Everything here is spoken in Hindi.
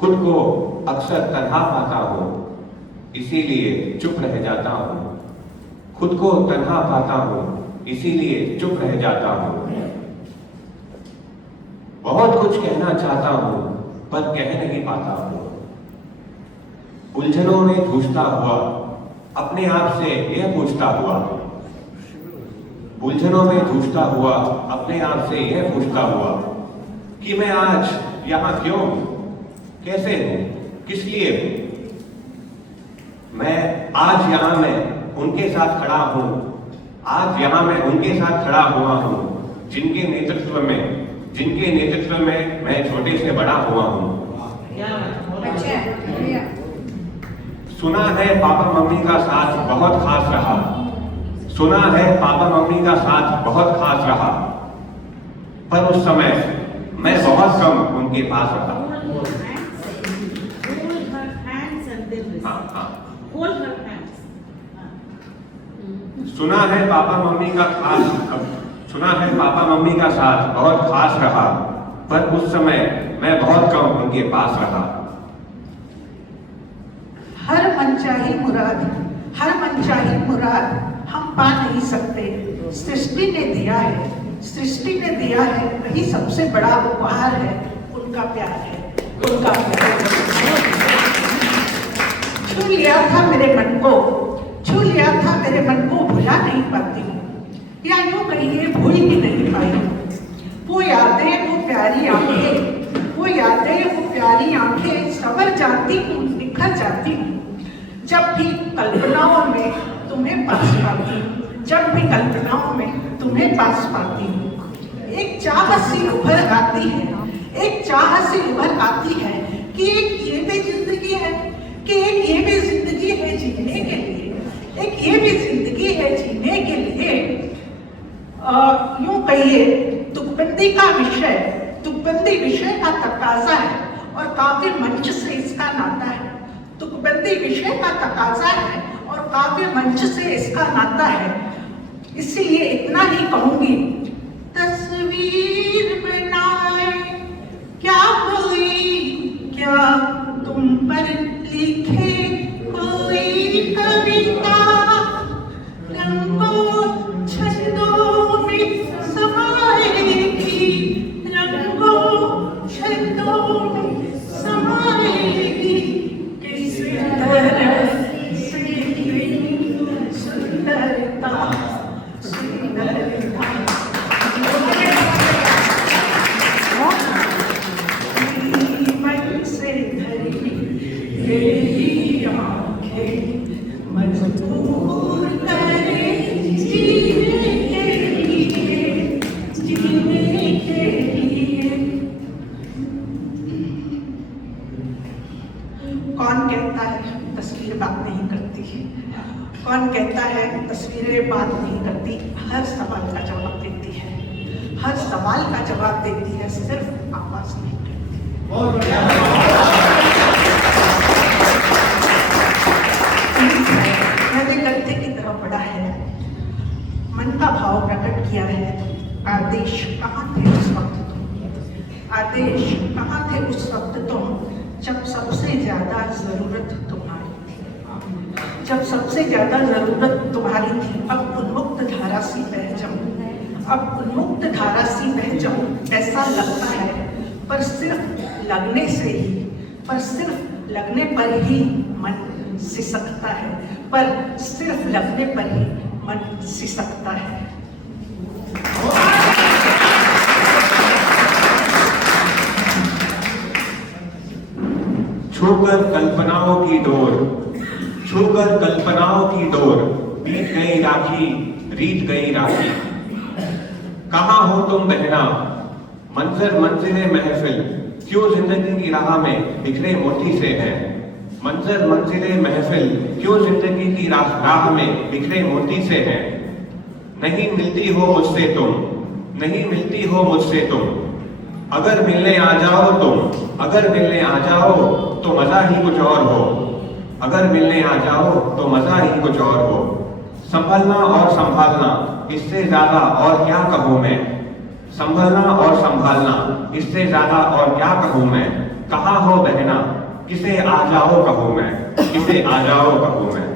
खुद को अक्सर तन्हा पाता हूँ, इसीलिए चुप रह जाता हूँ। खुद को तन्हा पाता हूँ, इसीलिए चुप रह जाता हूँ। बहुत कुछ कहना चाहता हूँ, पर कह नहीं पाता हूँ। उलझनों में जूझता हुआ, अपने आप से यह पूछता हुआ। उलझनों में जूझता हुआ, अपने आप से यह पूछता हुआ कि मैं आज यहाँ क्यों हूँ, कैसे हूँ, किस लिए हूँ। मैं आज यहाँ मैं उनके साथ खड़ा हूँ, आज यहाँ मैं उनके साथ खड़ा हुआ हूँ, जिनके नेतृत्व में मैं छोटे से बड़ा हुआ हूँ। सुना है पापा मम्मी का साथ बहुत खास रहा, सुना है पापा मम्मी का साथ बहुत खास रहा, पर उस समय मैं बहुत कम उनके पास रहा। सुना है पापा मम्मी का साथ बहुत खास रहा, पर उस समय मैं बहुत कम उनके पास रहा। हर मनचाही मुराद हम पा नहीं सकते। सृष्टि ने दिया है, वही सबसे बड़ा उपहार है। उनका प्यार है, उनका प्यार। छू लिया था मेरे मन को भुला नहीं पाती हूँ, या यूं कहिए भूल ही नहीं पाई। वो यादें वो प्यारी आंखें सवर जाती हूँ, निखर जाती हूँ, जब भी कल्पनाओं में तुम्हें पास पाती हूँ। एक चाह सी उभर आती है कि एक ये भी जिंदगी है, जीने के लिए। यूं कहिए तुकबंदी विषय का तकाजा है, और काव्य मंच से इसका नाता है। तुकबंदी विषय का तकाजा है, और काव्य मंच से इसका नाता है। इसलिए इतना ही कहूंगी, तस्वीर बनाए क्या तुम पर लिखे कोई कविता, रंगों छंदों में समाएगी, किस तरह से सुंदरता। मन से धरी मेरी आंखें मजबूर करे जीने के लिए। कौन कहता है तस्वीरें बात नहीं करती? कौन कहता है तस्वीरें बात नहीं करती? हर सवाल का जवाब देती है, सिर्फ आवाज नहीं करती। मैंने गलती की तरफ बढ़ा है, मन का भाव प्रकट किया है। आदेश कहाँ थे उस वक्त तुम, जब सबसे ज्यादा जरूरत तुम्हारी थी। अब उन्मुक्त धारा सी बह जाऊं, ऐसा लगता है, पर सिर्फ लगने पर ही मन सिसकता है। छूकर कल्पनाओं की डोर, रीत गई राखी। कहाँ हो तुम बहना, मंजिले महफिल, क्यों जिंदगी की राह में बिखरे मोती से है। मंजिले महफिल, क्यों जिंदगी की राह में बिखरे मोती से है। नहीं मिलती हो मुझसे तुम, अगर मिलने आ जाओ तो मजा ही कुछ और हो। संभलना और संभालना, इससे ज्यादा और क्या कहूँ मैं। कहाँ हो बहना, किसे आ जाओ कहूँ मैं, किसे आ जाओ कहूँ मैं।